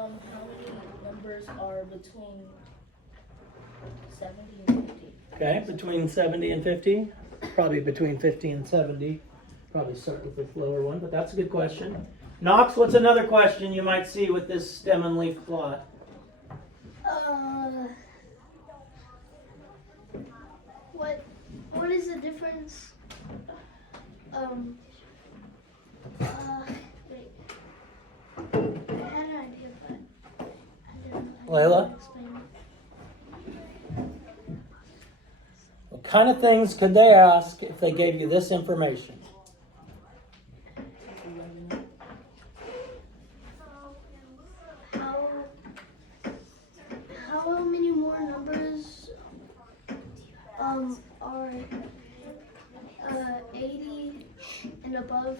how many numbers are between 70 and 50? Okay, between 70 and 50? Probably between 50 and 70. Probably start with the lower one, but that's a good question. Knox, what's another question you might see with this stem and leaf plot? What is the difference? Wait. I had an idea, but I don't know Layla? how to explain it. What kind of things could they ask if they gave you this information? How many more numbers are 80 and above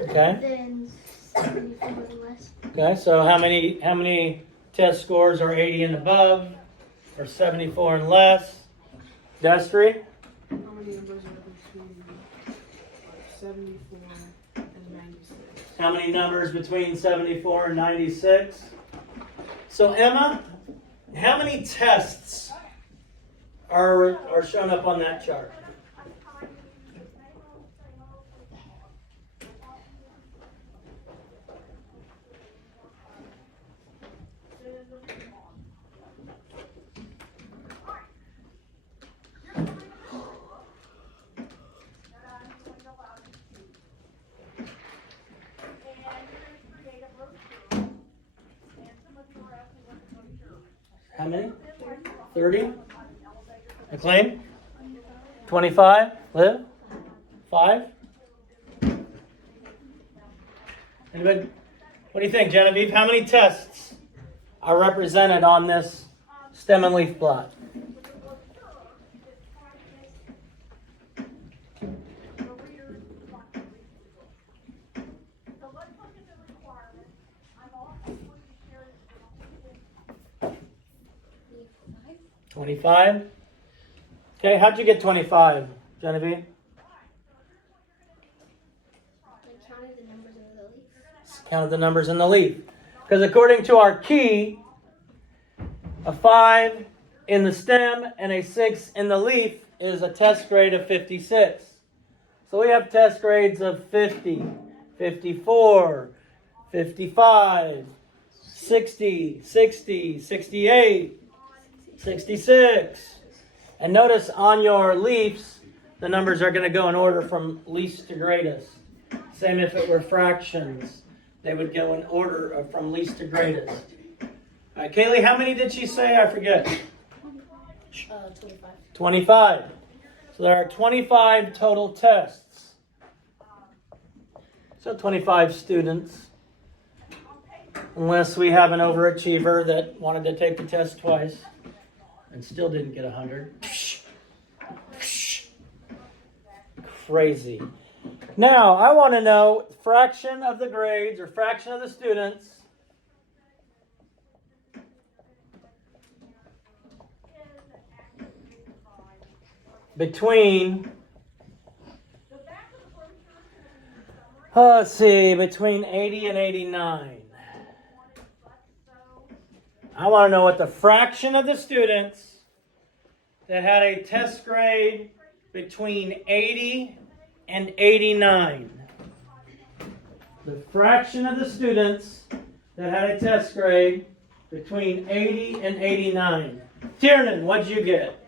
Okay. than 74 and less? Okay, so how many test scores are 80 and above or 74 and less? Destry? How many numbers are between 74 and 96? How many numbers between 74 and 96? So Emma, how many tests are shown up on that chart? How many? 30? McLean? 25? Liv? 5? Anybody? What do you think, Genevieve? How many tests are represented on this stem and leaf plot? $25? Okay, how'd you get 25, Genevieve? I counted the numbers in the leaf. Counted the numbers in the leaf. Because according to our key, a 5 in the stem and a 6 in the leaf is a test grade of 56. So we have test grades of 50, 54, 55, 60, 60, 68, 66. And notice on your leaves, the numbers are going to go in order from least to greatest. Same if it were fractions. They would go in order from least to greatest. All right, Kaylee, how many did she say? I forget. 25. 25. So there are 25 total tests. So 25 students. Unless we have an overachiever that wanted to take the test twice and still didn't get 100. Crazy. Now, I want to know fraction of the grades or fraction of the students between, between 80 and 89. I want to know what the fraction of the students that had a test grade between 80 and 89. The fraction of the students that had a test grade between 80 and 89. Tiernan, what'd you get?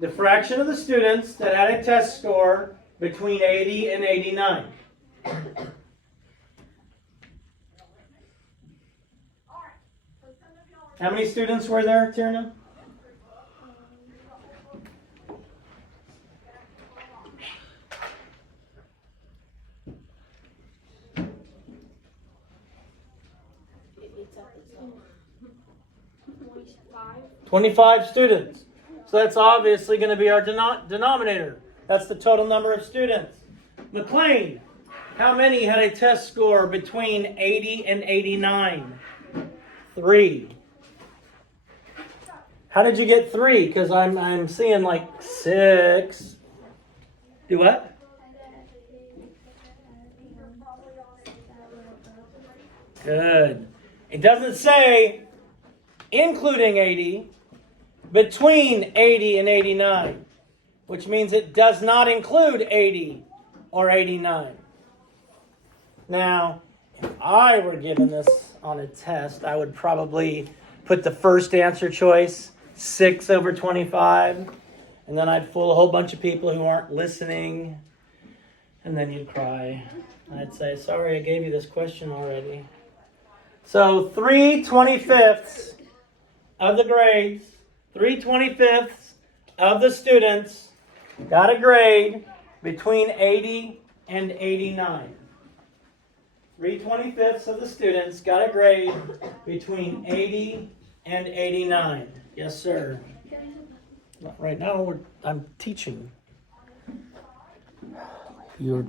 The fraction of the students that had a test score between 80 and 89. How many students were there, Tiernan? It's at the top. 25 students. So that's obviously going to be our denominator. That's the total number of students. McLean, how many had a test score between 80 and 89? 3. How did you get 3? Because I'm seeing like 6. Do what? Good. It doesn't say including 80, between 80 and 89, which means it does not include 80 or 89. Now, if I were given this on a test, I would probably put the first answer choice 6 over 25, and then I'd fool a whole bunch of people who aren't listening, and then you'd cry. I'd say, sorry, I gave you this question already. So 3/25 of the grades, 3/25 of the students got a grade between 80 and 89. 3/25 of the students got a grade between 80 and 89. Yes, sir. Right now, I'm teaching. You're